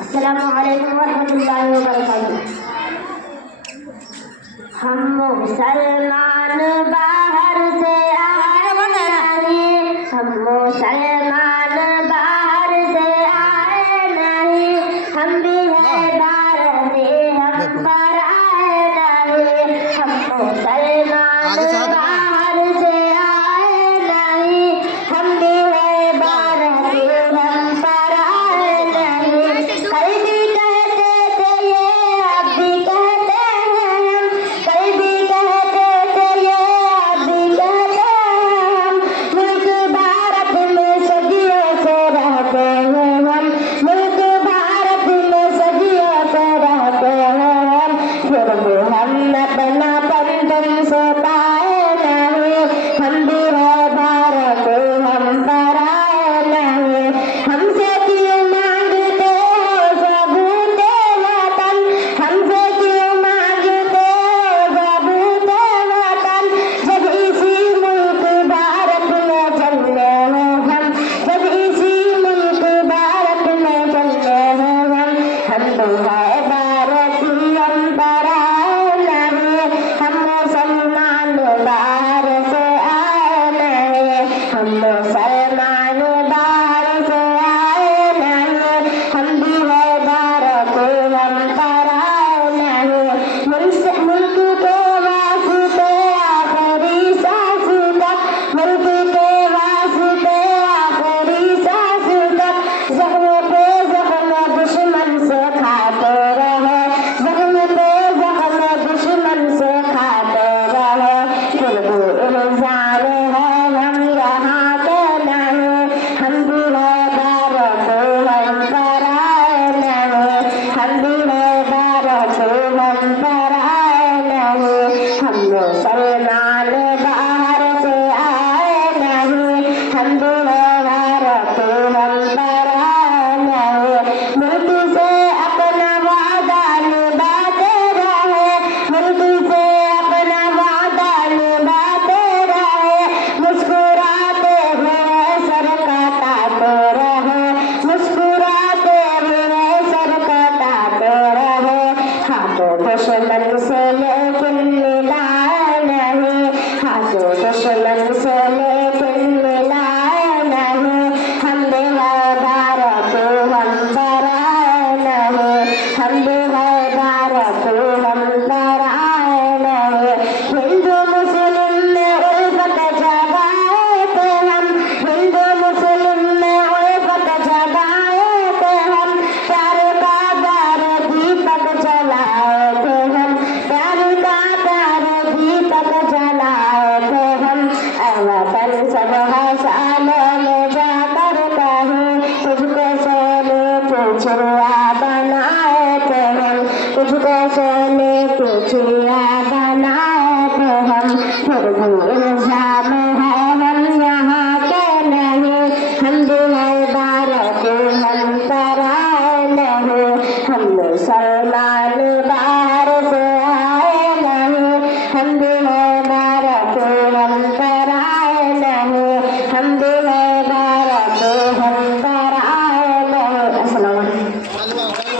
अस्सलामु अलैकुम वरहमतुल्लाहि वबरकातुह। हम मुसलमान बाहर से आए नहीं, हम मुसलमान बाहर से आए नहीं, हम भी है भारती, हम पर आए नहीं। हम मुसलमान बाहर से आए नहीं, हम भी है भारती, हम पर आए नहीं। कल भी कहते थे ये, अब भी कहते हैं हम, कल भी कहते थे ये, अब भी कहते हैं हम। मुल्क भारत में सदियों से रहते हैं हम, मुल्क भारत में सदियों से रहते हैं हम। फिर भी हम अपना पंथन से पाए नहीं, हम भी है भारत, हम पर आए नहीं। हमसे क्यों मांगते हो सबूत वतन, हमसे क्यों मांगते हो सबूत वतन, जब इसी मुल्क भारत में चलते हैं हम, जब इसी मुल्क भारत में चलते हैं हम तो है भारती, हम पर आए नहीं। हम मुसलमान बाहर से आए नहीं, हम मुसलमान बाहर से आए नहीं, हम भी है भारत, हम पर आए नहीं। मुल्क के वास्ते आखिरी सांस तक, मुल्क के वास्ते आखिरी सांस तक, जख्म पे जख्म दुश्मन से खाते रहे, जख्म पे जख्म दुश्मन से खाते रहे। फिर भी इल्जाम है हम यहाँ के नहीं, हम भी है भारत, हम पर आए नहीं, हम भी है भारत, हम पर आए नहीं। हम मुसलमान बाहर से आए नहीं, हम भी है भारत, हम पर आए नहीं। मुल्क से अपना वादा निभाते रहे, मुल्क से अपना वादा निभाते रहे, मुस्कुराते हुए सर कटाते रहे, मुस्कुराते हुए सर कटाते रहे। हाथों दुश्मन से लेकिन मिलाए नहीं, हाथों दुश्मन से लेकिन मिलाए नहीं। हम भी है भारत, हम पर आए नहीं, हम भी है भारत, हम पर आए नहीं। हिंदू मुस्लिम में उल्फत जगाए थे हम, हिंदू मुस्लिम में उल्फत जगाए थे हम। प्यार का प्यार दीपक जलाए थे हम, प्यार का प्यार दीपक जलाए थे हम। ऐ वतन सब सालों में जाकर कहीं, तुझको सोने की चिड़िया बनाए थे हम, तुझको सोने की चिड़िया बनाए थे हम। फिर भी